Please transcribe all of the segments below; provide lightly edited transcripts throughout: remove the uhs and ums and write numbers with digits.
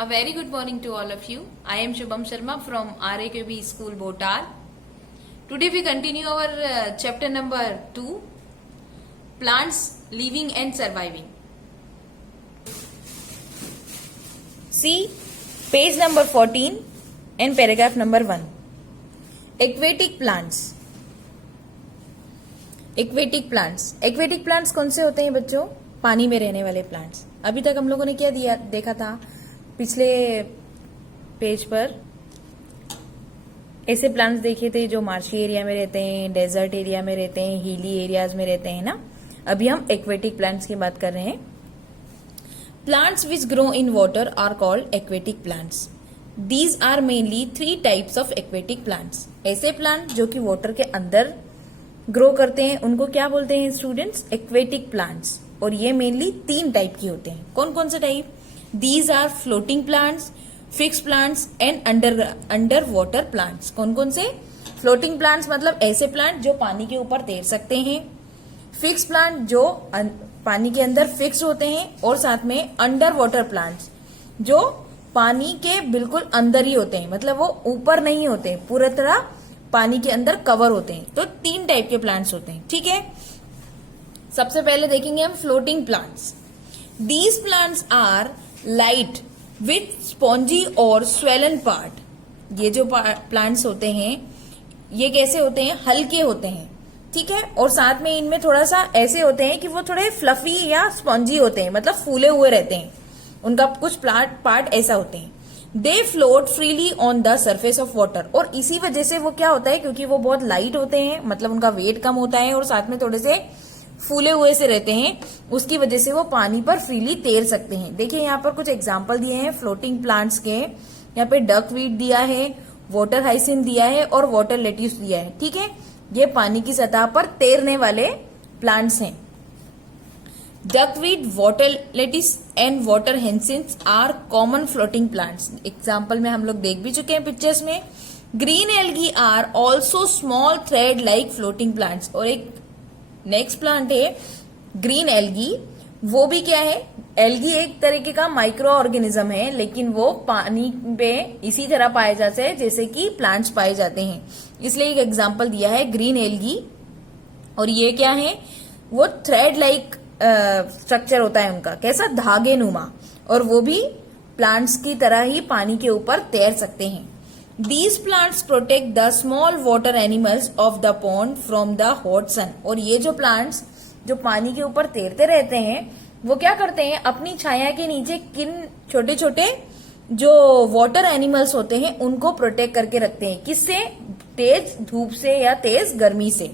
A very good morning to all of you. I am Shubham Sharma from RAKB School Bhotar. Today we continue our chapter number 2, Plants Living and Surviving. See page number 14 and paragraph number 1. Aquatic plants. Aquatic plants कौन से होते हैं बच्चों? पानी में रहने वाले plants. अभी तक हम लोगों ने क्या देखा था पिछले पेज पर? ऐसे प्लांट्स देखे थे जो मार्शी एरिया में रहते हैं, डेजर्ट एरिया में रहते हैं, हिली एरियाज में रहते हैं ना. अभी हम एक्वेटिक प्लांट्स की बात कर रहे हैं. Plants which grow in water are called aquatic plants. These are mainly 3 types of aquatic plants. ऐसे प्लांट जो कि वाटर के अंदर ग्रो करते हैं उनको क्या बोलते हैं स्टूडेंट्स? Aquatic plants. और ये मेनली 3 टाइप के होते हैं. कौन कौन से type? These are floating plants, fixed plants and under water plants. कौन कौन से? फ्लोटिंग प्लांट्स मतलब ऐसे प्लांट जो पानी के ऊपर तैर सकते हैं. फिक्स प्लांट जो पानी के अंदर फिक्स होते हैं. और साथ में अंडर वाटर प्लांट्स जो पानी के बिल्कुल अंदर ही होते हैं, मतलब वो ऊपर नहीं होते, पूरी तरह पानी के अंदर कवर होते हैं. तो 3 टाइप के प्लांट्स होते हैं. ठीक है, सबसे पहले देखेंगे हम floating plants. These plants are light with spongy और स्वेलन पार्ट. ये जो प्लांट्स होते हैं ये कैसे होते हैं? हल्के होते हैं. ठीक है, और साथ में इनमें थोड़ा सा ऐसे होते हैं कि वो थोड़े फ्लफी या स्पॉन्जी होते हैं, मतलब फूले हुए रहते हैं. उनका कुछ पार्ट ऐसा होते हैं. दे float freely on the surface of water. और इसी वजह से वो क्या होता है, क्योंकि वो बहुत लाइट होते हैं, मतलब उनका वेट कम होता है और साथ में थोड़े से फूले हुए से रहते हैं, उसकी वजह से वो पानी पर फ्रीली तैर सकते हैं. देखिए यहाँ पर कुछ एग्जाम्पल दिए हैं फ्लोटिंग प्लांट्स के. यहाँ पे डकवीट दिया है, वाटर हाइसिंथ दिया है और वाटर लेट्यूस दिया है. ठीक है, ये पानी की सतह पर तैरने वाले प्लांट्स हैं. Duckweed, water lettuce and water hyacinths are common floating plants. Example में हम लोग देख भी चुके हैं पिक्चर्स में. Green algae are also small thread like floating plants. और एक नेक्स्ट प्लांट है ग्रीन एल्गी. वो भी क्या है? एल्गी एक तरीके का माइक्रो ऑर्गेनिज्म है, लेकिन वो पानी पे इसी तरह पाए जाते हैं जैसे कि प्लांट्स पाए जाते हैं, इसलिए एक एग्जाम्पल दिया है ग्रीन एल्गी. और ये क्या है? वो थ्रेड लाइक स्ट्रक्चर होता है उनका, कैसा? धागे नुमा. और वो भी प्लांट्स की तरह ही पानी के ऊपर तैर सकते हैं. These plants protect the small water animals of the pond from the hot sun. और ये जो प्लांट्स जो पानी के ऊपर तैरते रहते हैं वो क्या करते हैं? अपनी छाया के नीचे किन छोटे छोटे जो वाटर एनिमल्स होते हैं उनको प्रोटेक्ट करके रखते हैं. किससे? तेज धूप से या तेज गर्मी से.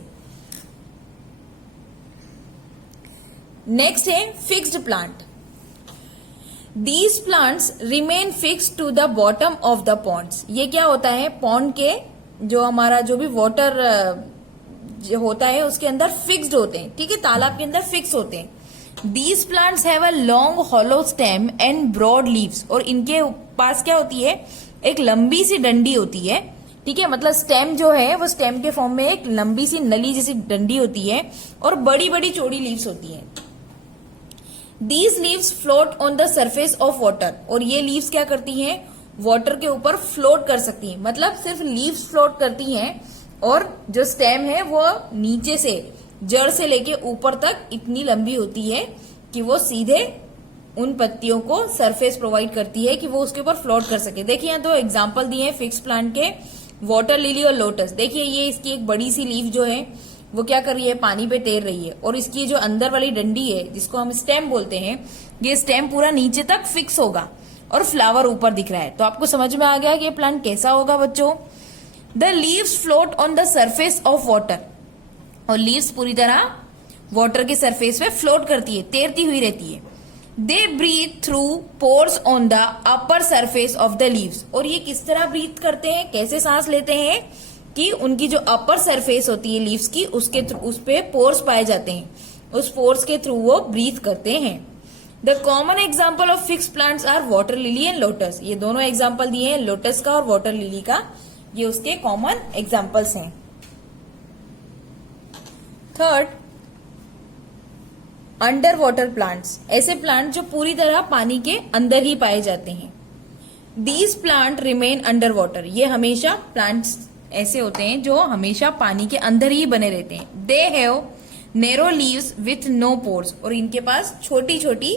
नेक्स्ट है fixed plant. These plants remain fixed to the bottom of the ponds. ये क्या होता है? पॉन्ड के जो हमारा जो भी वाटर होता है उसके अंदर फिक्स्ड होते हैं. ठीक है, तालाब के अंदर फिक्स होते हैं. These plants have a long hollow stem and broad leaves. और इनके पास क्या होती है? एक लंबी सी डंडी होती है. ठीक है, मतलब स्टेम जो है वो स्टेम के फॉर्म में एक लंबी सी नली जैसी डंडी होती है और बड़ी बड़ी चौड़ी लीव्स होती है. These leaves float on the surface of water. और ये लीव्स क्या करती हैं? वाटर के ऊपर फ्लोट कर सकती हैं, मतलब सिर्फ लीव्स फ्लोट करती हैं. और जो स्टेम है वो नीचे से जड़ से लेके ऊपर तक इतनी लंबी होती है कि वो सीधे उन पत्तियों को सरफेस प्रोवाइड करती है कि वो उसके ऊपर फ्लोट कर सके. देखिए यहाँ 2 एग्जाम्पल दिए हैं फिक्स प्लांट के, वाटर लिली और लोटस. देखिए ये इसकी एक बड़ी सी लीव जो है वो क्या कर रही है? पानी पे तैर रही है. और इसकी जो अंदर वाली डंडी है जिसको हम स्टेम बोलते हैं, ये स्टेम पूरा नीचे तक फिक्स होगा और फ्लावर ऊपर दिख रहा है. तो आपको समझ में आ गया कि ये प्लांट कैसा होगा बच्चों? The leaves float on the surface of water. और लीव्स पूरी तरह वाटर के सरफेस पे फ्लोट करती है, तैरती हुई रहती है. They breathe through pores on the upper surface of the leaves. और ये किस तरह ब्रीथ करते हैं, कैसे सांस लेते हैं? कि उनकी जो अपर सरफेस होती है लीव्स की उस पे पोर्स पाए जाते हैं, उस पोर्स के थ्रू वो ब्रीथ करते हैं. The common example of fix plants are water lily and lotus. ये दोनों एग्जाम्पल दिए हैं, लोटस का और वाटर लिली का. ये उसके कॉमन एग्जाम्पल्स हैं. थर्ड, अंडर वाटर प्लांट्स, ऐसे प्लांट जो पूरी तरह पानी के अंदर ही पाए जाते हैं. These plant remain under water, ये हमेशा प्लांट्स ऐसे होते हैं जो हमेशा पानी के अंदर ही बने रहते हैं। They have narrow leaves with no pores, और इनके पास छोटी छोटी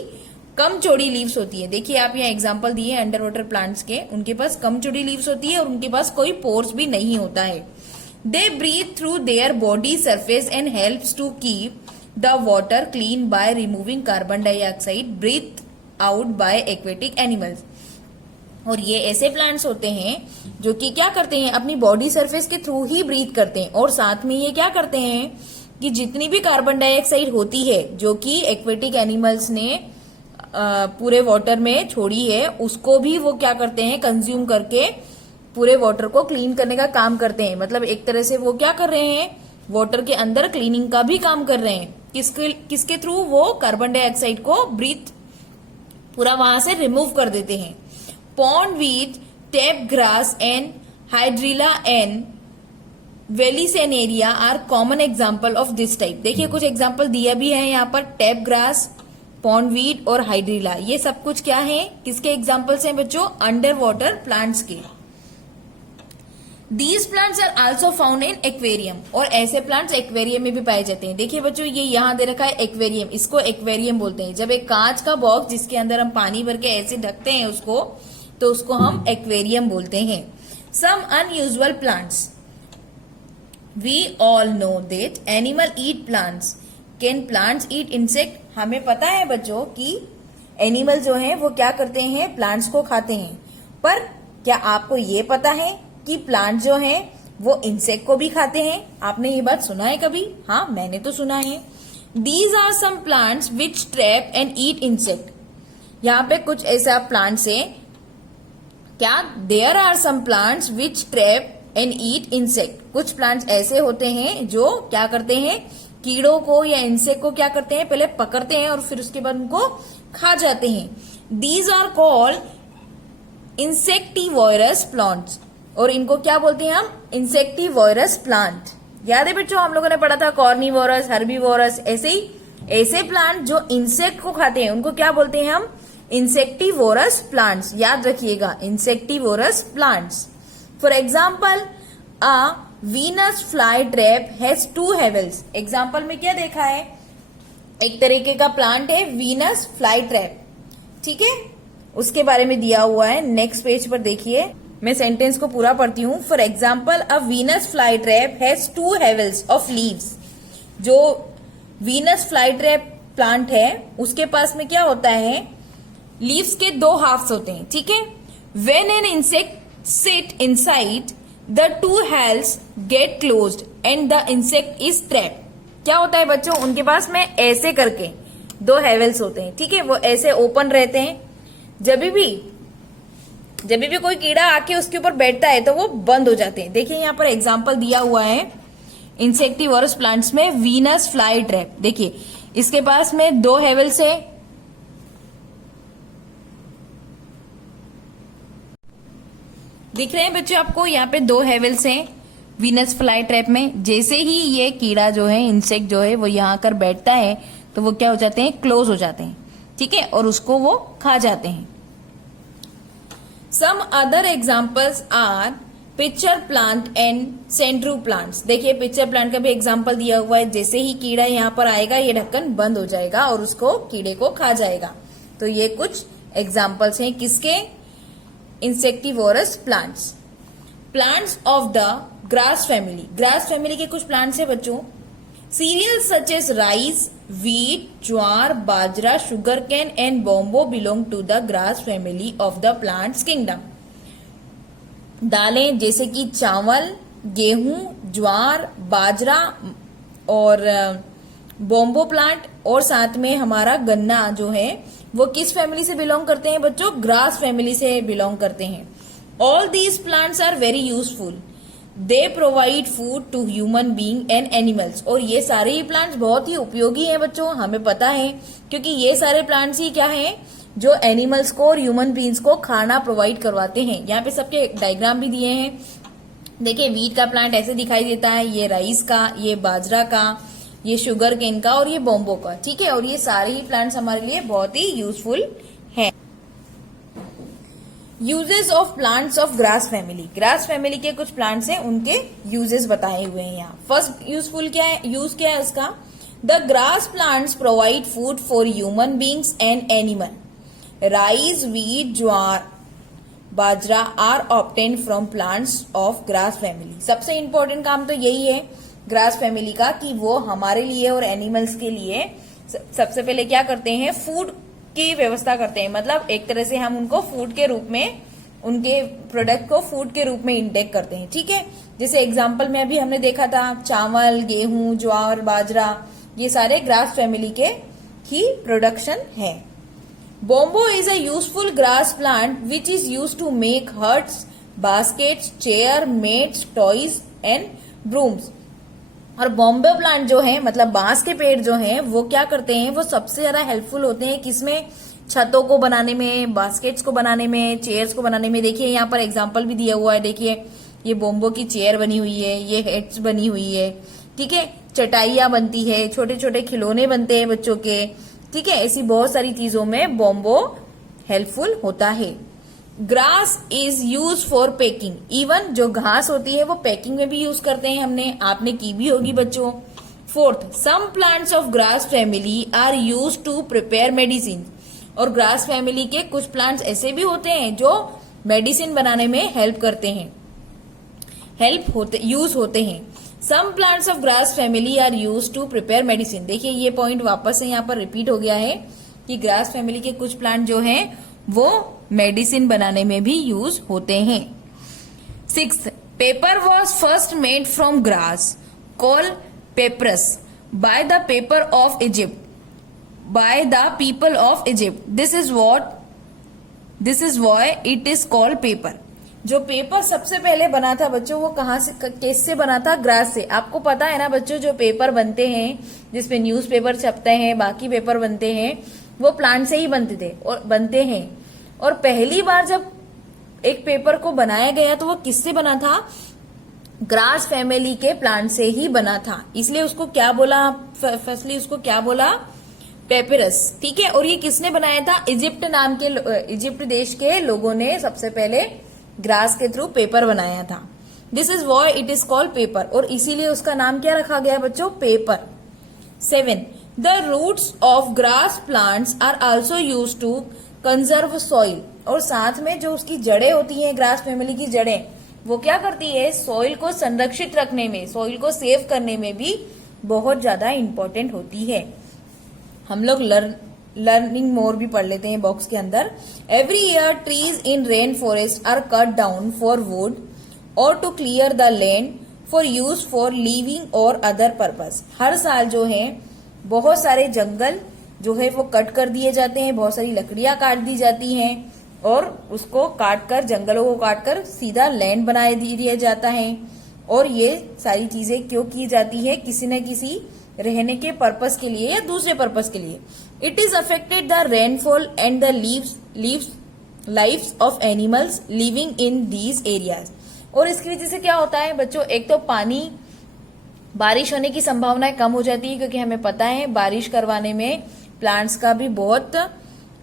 कम चौड़ी लीव्स होती है। देखिए आप यहाँ एग्जांपल दिए अंडर वाटर प्लांट्स के, उनके पास कम चौड़ी लीव्स होती है और उनके पास कोई पोर्स भी नहीं होता है। They breathe through their body surface and helps to keep the water clean by removing carbon dioxide breathe out by aquatic animals. और ये ऐसे प्लांट्स होते हैं जो कि क्या करते हैं, अपनी बॉडी सरफेस के थ्रू ही ब्रीथ करते हैं, और साथ में ये क्या करते हैं कि जितनी भी कार्बन डाइऑक्साइड होती है जो कि एक्वेटिक एनिमल्स ने पूरे वाटर में छोड़ी है, उसको भी वो क्या करते हैं, कंज्यूम करके पूरे वाटर को क्लीन करने का काम करते हैं। मतलब एक तरह से वो क्या कर रहे हैं, वाटर के अंदर क्लीनिंग का भी काम कर रहे हैं। किसके थ्रू, वो कार्बन डाइऑक्साइड को ब्रीथ पूरा वहां से रिमूव कर देते हैं। Pondweed, tape grass and hydrilla and vallisneria are common example of this type. देखिए कुछ एग्जाम्पल दिया भी है यहाँ पर, टैप ग्रास, पॉन्ड वीट और हाइड्रिला, ये सब कुछ क्या है, किसके एग्जाम्पल्स हैं बच्चों, अंडर वाटर प्लांट्स के। These plants are also found in aquarium, और ऐसे प्लांट्स एक्वेरियम में भी पाए जाते हैं। देखिए बच्चों ये यहाँ दे रखा है एक्वेरियम, इसको एक्वेरियम बोलते हैं। जब एक कांच का बॉक्स जिसके अंदर हम पानी भर के ऐसे ढकते हैं उसको, तो उसको हम एक्वेरियम बोलते हैं। Some unusual plants, we all know that animal eat plants, can plants eat insect. हमें पता है बच्चों कि एनिमल जो हैं वो क्या करते हैं, प्लांट्स को खाते हैं, पर क्या आपको ये पता है कि प्लांट जो हैं वो इंसेक्ट को भी खाते हैं? आपने ये बात सुना है कभी? हाँ, मैंने तो सुना है। These are some plants which trap and eat insect. यहाँ पे कुछ ऐसा प्लांट्स है, क्या, there are some plants which trap and eat insect. कुछ प्लांट्स ऐसे होते हैं जो क्या करते हैं, कीड़ों को या इंसेक्ट को क्या करते हैं, पहले पकड़ते हैं और फिर उसके बाद उनको खा जाते हैं। These are called insectivorous plants, और इनको क्या बोलते हैं हम, इंसेक्टिवोरस प्लांट। याद है बच्चों हम लोगों ने पढ़ा था कॉर्निवोरस, हर्बीवोरस, ऐसे ही ऐसे प्लांट जो इंसेक्ट को खाते हैं उनको क्या बोलते हैं हम, इंसेक्टिवोरस प्लांट्स। याद रखिएगा, insectivorous plants. For example a Venus fly trap has 2 Havells. Example में क्या देखा है, एक तरीके का प्लांट है वीनस फ्लाई ट्रैप, ठीक है, उसके बारे में दिया हुआ है। नेक्स्ट पेज पर देखिए, मैं सेंटेंस को पूरा पढ़ती हूँ। For example a Venus fly trap has 2 Havells of leaves. जो वीनस फ्लाई ट्रैप प्लांट है उसके पास में क्या होता है, लीव्स के 2 हाफ्स होते हैं, ठीक है। When an insect sit inside the 2 halves get closed and the insect is trap. क्या होता है बच्चों, उनके पास में ऐसे करके 2 हेवल्स होते हैं, ठीक है, वो ऐसे ओपन रहते हैं। जब भी कोई कीड़ा आके उसके ऊपर बैठता है तो वो बंद हो जाते हैं। देखिए यहाँ पर एग्जाम्पल दिया हुआ है इंसेक्टिवोरस प्लांट्स में वीनस फ्लाई ट्रैप। देखिए इसके पास में 2 हेवल्स है, दिख रहे हैं बच्चों आपको, यहाँ पे 2 हेवल्स हैं वीनस फ्लाई ट्रैप में। जैसे ही ये कीड़ा जो है, इंसेक्ट जो है, वो यहाँ आकर बैठता है तो वो क्या हो जाते हैं, क्लोज हो जाते हैं, ठीक है, और उसको वो खा जाते हैं। Some other examples are pitcher plant and sundew plants. देखिए पिक्चर प्लांट का भी एग्जाम्पल दिया हुआ है, जैसे ही कीड़ा यहाँ पर आएगा ये ढक्कन बंद हो जाएगा और उसको, कीड़े को खा जाएगा। तो ये कुछ एग्जाम्पल्स हैं किसके, insectivorous plants. Plants of the grass family, grass family के कुछ प्लांट्स हैं बच्चों। Cereals such as rice, wheat, jowar, bajra, sugar cane and bamboo belong to the grass family of the plants kingdom. दालें जैसे कि चावल, गेहूं, ज्वार, बाजरा और बोम्बो प्लांट, और साथ में हमारा गन्ना जो है वो किस फैमिली से बिलोंग करते हैं बच्चों, ग्रास फैमिली से बिलोंग करते हैं। All these plants are very useful, they provide food to human being and animals. और ये सारे ही प्लांट्स बहुत ही उपयोगी हैं बच्चों, हमें पता है, क्योंकि ये सारे प्लांट्स ही क्या हैं, जो एनिमल्स को और ह्यूमन बीइंग्स को खाना प्रोवाइड करवाते हैं। यहाँ पे सबके डायग्राम भी दिए हैं। देखिए वीट का प्लांट ऐसे दिखाई देता है, ये राइस का, ये बाजरा का, ये शुगर केन का और ये बोम्बो का, ठीक है। और ये सारे ही प्लांट्स हमारे लिए बहुत ही यूजफुल है। Uses of plants of grass family. Grass family के कुछ प्लांट्स हैं, उनके यूजेस बताए हुए हैं यहाँ। फर्स्ट यूजफुल क्या है, यूज क्या है उसका, the grass plants provide food for human beings and animal. Rice, wheat, jowar, bajra are obtain from plants of grass family. सबसे इंपॉर्टेंट काम तो यही है ग्रास फैमिली का कि वो हमारे लिए और एनिमल्स के लिए सबसे पहले क्या करते हैं, फूड की व्यवस्था करते हैं। मतलब एक तरह से हम उनको फूड के रूप में, उनके प्रोडक्ट को फूड के रूप में इंटेक करते हैं, ठीक है। जैसे एग्जांपल में अभी हमने देखा था चावल, गेहूं, ज्वार, बाजरा, ये सारे ग्रास फैमिली के ही प्रोडक्शन है। Bamboo is a useful grass plant which is use to make huts, baskets, chair, mats, toys and brooms. और बॉम्बे प्लांट जो है, मतलब बांस के पेड़ जो हैं, वो क्या करते हैं, वो सबसे ज्यादा हेल्पफुल होते हैं किसमें, छतों को बनाने में, बास्केट्स को बनाने में, चेयर्स को बनाने में। देखिए यहाँ पर एग्जांपल भी दिया हुआ है, देखिए ये बोम्बो की चेयर बनी हुई है, ये हेड्स बनी हुई है, ठीक है, चटाइयां बनती है, छोटे छोटे खिलौने बनते हैं बच्चों के, ठीक है। ऐसी बहुत सारी चीजों में बॉम्बो हेल्पफुल होता है। Grass is use for packing. Even जो घास होती है वो पैकिंग में भी यूज करते हैं, आपने की भी होगी बच्चों। Fourth, some plants of grass family are use to prepare medicine. और ग्रास फैमिली के कुछ प्लांट्स ऐसे भी होते हैं जो मेडिसिन बनाने में हेल्प करते हैं, यूज होते हैं। Some plants of grass family are use to prepare medicine. देखिए ये पॉइंट वापस से यहाँ पर रिपीट हो गया है कि ग्रास फैमिली के कुछ प्लांट जो हैं वो मेडिसिन बनाने में भी यूज होते हैं। Sixth, paper was first made from grass call papyrus by the paper of Egypt, by the people of Egypt. This is why it is called paper. जो पेपर सबसे पहले बना था बच्चों, वो कहाँ से, किससे बना था, ग्रास से। आपको पता है ना बच्चों, जो पेपर बनते हैं जिसमें न्यूज़पेपर छपते हैं, बाकी पेपर बनते हैं, वो प्लांट से ही बनते हैं। और पहली बार जब एक पेपर को बनाया गया तो वो किससे बना था, ग्रास फैमिली के प्लांट से ही बना था। इसलिए उसको क्या बोला, फर्स्टली उसको क्या बोला, पेपरस, ठीक है। और ये किसने बनाया था, इजिप्ट देश के लोगों ने सबसे पहले ग्रास के थ्रू पेपर बनाया था। This is why it is called paper. और इसीलिए उसका नाम क्या रखा गया बच्चों, paper. 7, the roots of grass plants are also use to conserve soil. और साथ में जो उसकी जड़ें होती हैं, ग्रास फैमिली की जड़ें, वो क्या करती है, सॉइल को संरक्षित रखने में, सॉइल को सेव करने में भी बहुत ज्यादा इंपॉर्टेंट होती है। हम लोग लर्निंग मोर भी पढ़ लेते हैं बॉक्स के अंदर। Every year trees in rainforest are cut down for wood or to clear the land for use for living or other purpose. हर साल जो है बहुत सारे जंगल जो है वो कट कर दिए जाते हैं, बहुत सारी लकड़ियां काट दी जाती हैं और उसको काटकर, जंगलों को काटकर सीधा लैंड बना दिया जाता है। और ये सारी चीजें क्यों की जाती है, किसी न किसी रहने के पर्पस के लिए या दूसरे पर्पस के लिए। It is affected the rainfall and the lives of animals living in these areas. और इसकी वजह से क्या होता है बच्चों, एक तो पानी, बारिश होने की संभावनाएं कम हो जाती है, क्योंकि हमें पता है बारिश करवाने में प्लांट्स का भी बहुत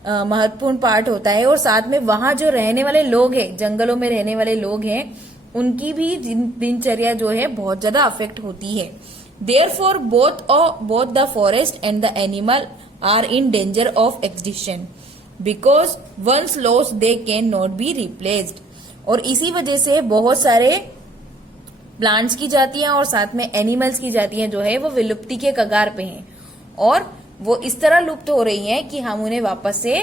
महत्वपूर्ण पार्ट होता है। और साथ में वहां जो रहने वाले लोग हैं, जंगलों में रहने वाले लोग हैं, उनकी भी दिनचर्या जो है बहुत ज्यादा अफेक्ट होती है। Therefore both the forest and the animal are in danger of extinction because once lost they can not be replaced. और इसी वजह से बहुत सारे प्लांट्स की जातियां और साथ में एनिमल्स की जातियां जो है वो विलुप्ति के कगार पे हैं और वो इस तरह लुप्त हो रही हैं कि हम उन्हें वापस से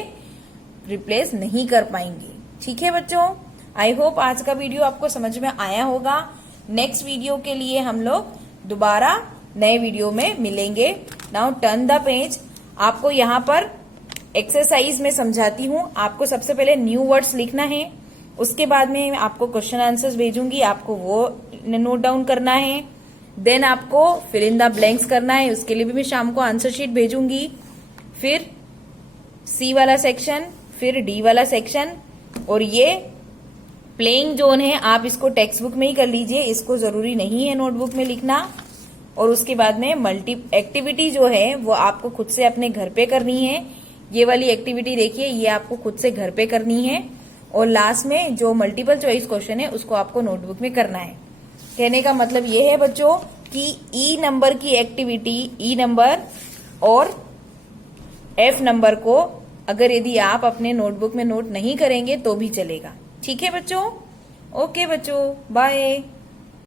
रिप्लेस नहीं कर पाएंगे। ठीक है बच्चों, आई होप आज का वीडियो आपको समझ में आया होगा। नेक्स्ट वीडियो के लिए हम लोग दोबारा नए वीडियो में मिलेंगे। Now turn the page. आपको यहाँ पर एक्सरसाइज में समझाती हूँ। आपको सबसे पहले न्यू वर्ड्स लिखना है, उसके बाद में आपको क्वेश्चन आंसर्स भेजूंगी, आपको वो नोट डाउन करना है। देन आपको फिल इन द ब्लैंक्स करना है, उसके लिए भी मैं शाम को आंसर शीट भेजूंगी। फिर सी वाला सेक्शन, फिर डी वाला सेक्शन, और ये प्लेइंग जोन है, आप इसको टेक्स्ट बुक में ही कर लीजिए, इसको जरूरी नहीं है नोटबुक में लिखना। और उसके बाद में मल्टी एक्टिविटी जो है वो आपको खुद से अपने घर पे करनी है। ये वाली एक्टिविटी देखिए, ये आपको खुद से घर पे करनी है। और लास्ट में जो मल्टीपल चॉइस क्वेश्चन है उसको आपको नोटबुक में करना है। कहने का मतलब ये है बच्चों कि ई नंबर की एक्टिविटी, ई नंबर और एफ नंबर को अगर यदि आप अपने नोटबुक में नोट नहीं करेंगे तो भी चलेगा। ठीक है बच्चों? ओके बच्चों, बाय।